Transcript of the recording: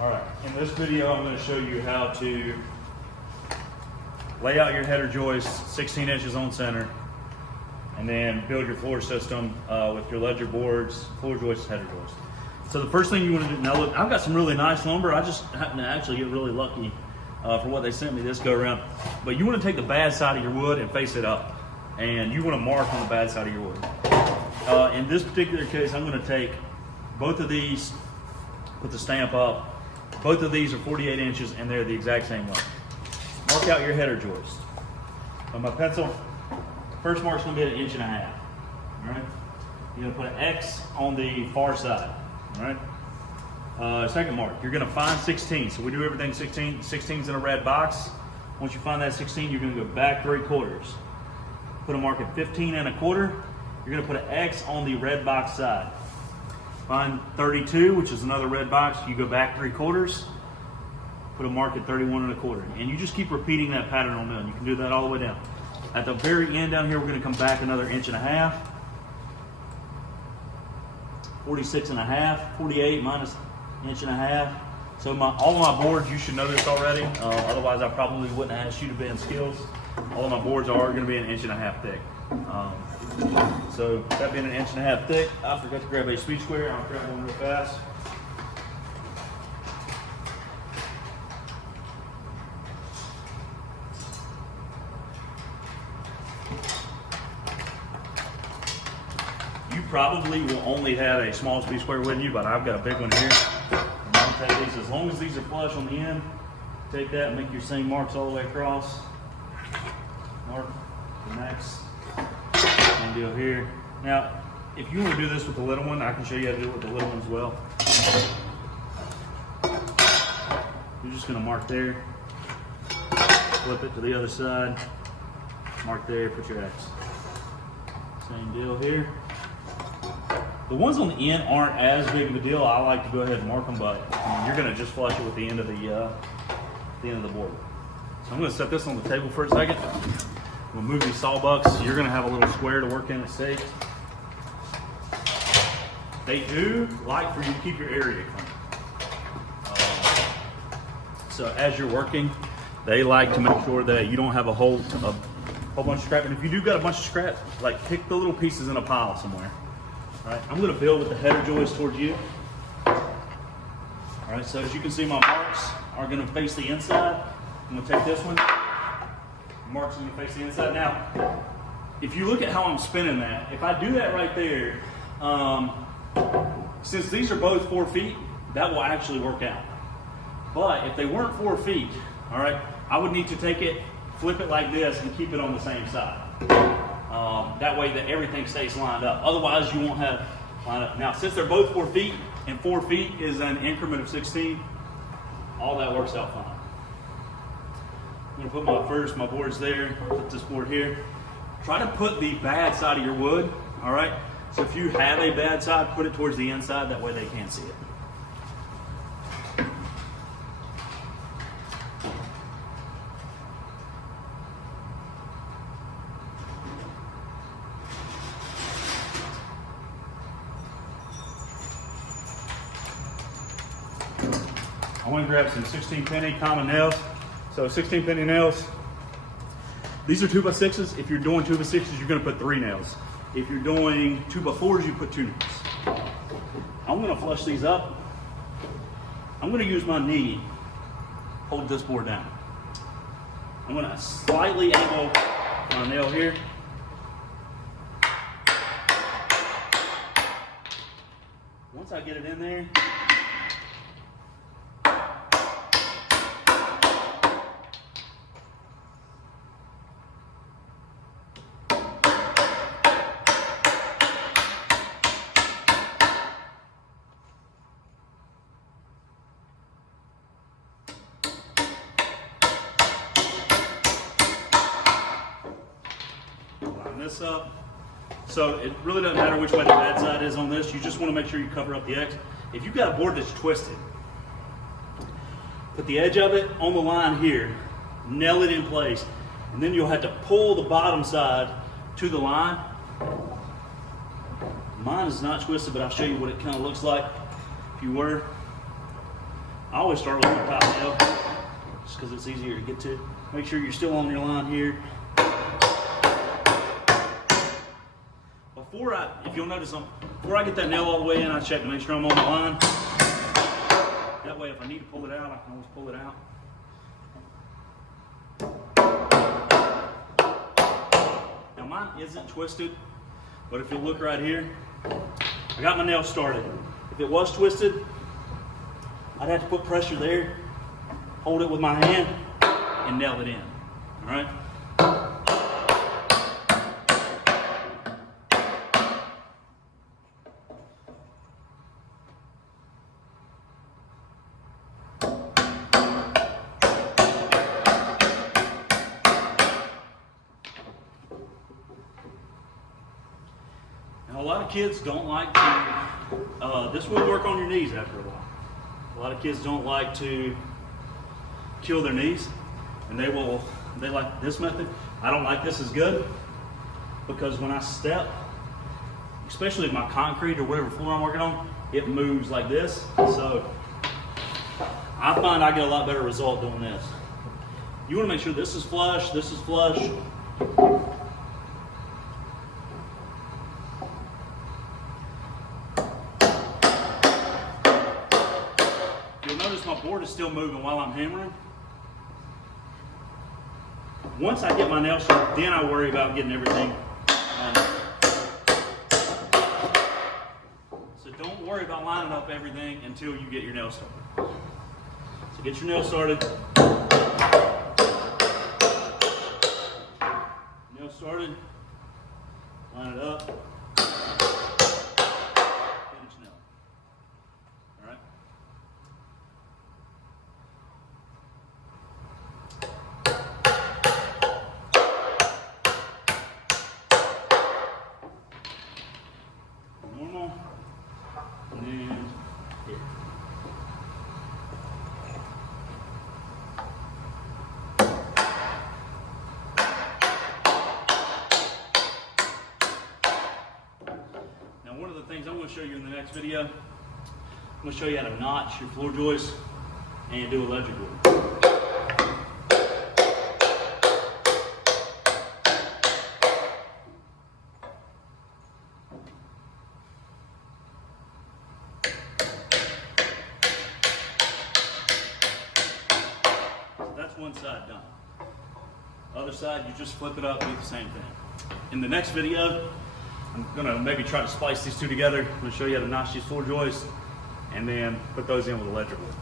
All right, in this video I'm going to show you how to lay out your header joist 16 inches on center and then build your floor system with your ledger boards, floor joist, header joist. So the first thing you want to do, now look, I've got some really nice lumber. I just happened to actually get really lucky for what they sent me this go around. But you want to take the bad side of your wood and face it up. And you want to mark on the bad side of your wood. In this particular case, I'm going to take both of these, put the stamp up. Both of these are 48 inches and they're the exact same length. Mark out your header joist. On my pencil, first mark's going to be 1.5 inches. All right? You're going to put an X on the far side. All right? Second mark, you're going to find 16. So we do everything 16. 16's in a red box. Once you find that 16, you're going to go back 3/4. Put a mark at 15 1/4. You're going to put an X on the red box side. Find 32, which is another red box. You go back 3/4. Put a mark at 31 1/4. And you just keep repeating that pattern on mill. You can do that all the way down. At the very end down here, we're going to come back another 1.5 inches. 46 1/2. 48 minus 1.5 inches. So all of my boards, you should know this already. Otherwise, I probably wouldn't ask you to bend skills. All of my boards are going to be 1.5 inches thick. So that being 1.5 inches thick, I forgot to grab a speed square. I'll grab one real fast. You probably will only have a small speed square with you, but I've got a big one here. And I'll take these, as long as these are flush on the end, take that and make your same marks all the way across. Mark the next. Same deal here. Now, if you want to do this with the little one, I can show you how to do it with the little one as well. You're just going to mark there, flip it to the other side, mark there, put your X. Same deal here. The ones on the end aren't as big of a deal. I like to go ahead and mark them, but you're going to just flush it with the end of the board. So I'm going to set this on the table for a second. We'll move these sawbucks. You're going to have a little square to work in at stake. They do like for you to keep your area clean. So as you're working, they like to make sure that you don't have a whole bunch of scrap. And if you do got a bunch of scrap, like pick the little pieces in a pile somewhere. All right, I'm going to build with the header joist towards you. All right, so as you can see, my marks are going to face the inside. I'm going to take this one. Marks are going to face the inside. Now, if you look at how I'm spinning that, if I do that right there, since these are both 4 feet, that will actually work out. But if they weren't 4 feet, all right, I would need to take it, flip it like this, and keep it on the same side. That way that everything stays lined up. Otherwise, you won't have lined up. Now, since they're both 4 feet, and 4 feet is an increment of 16, all that works out fine. I'm going to put my boards there, put this board here. Try to put the bad side of your wood, all right? So if you have a bad side, put it towards the inside, that way they can't see it. I want to grab some 16 penny common nails. So 16 penny nails. These are 2x6s. If you're doing 2x6s, you're going to put 3 nails. If you're doing 2x4s, you put 2 nails. I'm going to flush these up. I'm going to use my knee, hold this board down. I'm going to slightly angle my nail here. Once I get it in there, this up. So it really doesn't matter which way the bad side is on this. You just want to make sure you cover up the X. If you've got a board that's twisted, put the edge of it on the line here, nail it in place, and then you'll have to pull the bottom side to the line. Mine is not twisted, but I'll show you what it kind of looks like if you were. I always start with the top nail, just because it's easier to get to. Make sure you're still on your line here. If you'll notice, before I get that nail all the way in, I check to make sure I'm on the line. That way, if I need to pull it out, I can always pull it out. Now mine isn't twisted, but if you look right here, I got my nail started. If it was twisted, I'd have to put pressure there, hold it with my hand, and nail it in. All right? Now, a lot of kids don't like to, this will work on your knees after a while. A lot of kids don't like to kill their knees, and they like this method. I don't like this as good, because when I step, especially with my concrete or whatever floor I'm working on, it moves like this. So I find I get a lot better result doing this. You want to make sure this is flush, this is flush. You'll notice my board is still moving while I'm hammering. Once I get my nail started, then I worry about getting everything. So don't worry about lining up everything until you get your nail started. So get your nail started. Nail started. Line it up. Finish nail. All right. Normal, and then here. Now, one of the things I'm going to show you in the next video, I'm going to show you how to notch your floor joist and do a ledger board. One side done. Other side, you just flip it up, do the same thing. In the next video, I'm gonna maybe try to splice these two together. I'm gonna show you how to notch these floor joists and then put those in with a ledger board.